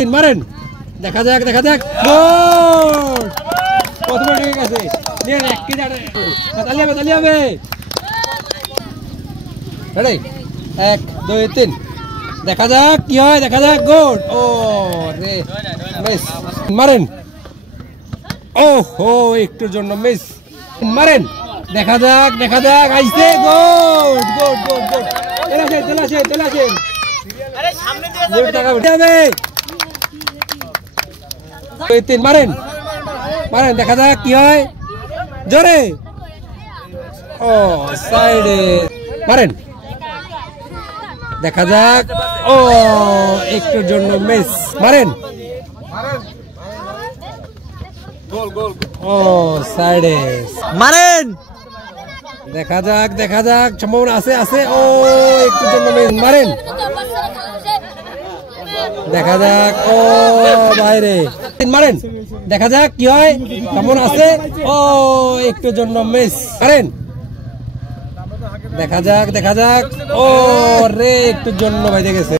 মারেন, দেখা যাক দেখা যাক। গোল! প্রথমে ঢুকে গেছে। নিয়ে এক কি জানে। তালি হবে তালি হবে। রেডি? 1 2 3। দেখা যাক কি হয়, দেখা যাক। গোল! ও রে মিস। মারেন। ওহো, একটুর জন্য মিস। মারেন, দেখা যাক দেখা যাক। আইছে গোল গোল গোল গোল। তেলাছেন। আরে সামনে দিয়ে যাবে। মারেন মারেন, দেখা যাক কি হয়। জোরে। ও সাইডে। মারেন, দেখা যাক। ও একটুর জন্য মিস। মারেন। ও সাইডে। মারেন, দেখা যাক দেখা যাক, সম্ভাবনা আছে আছে। ও একটুর জন্য মিস। মারেন, দেখা যাক। ও বাইরে। মারেন, দেখা যাক কি হয়, কেমন আছে। ও একটুর জন্য মিস। মারেন, দেখা যাক দেখা যাক। ও রে একটুর জন্য বাইরে গেছে।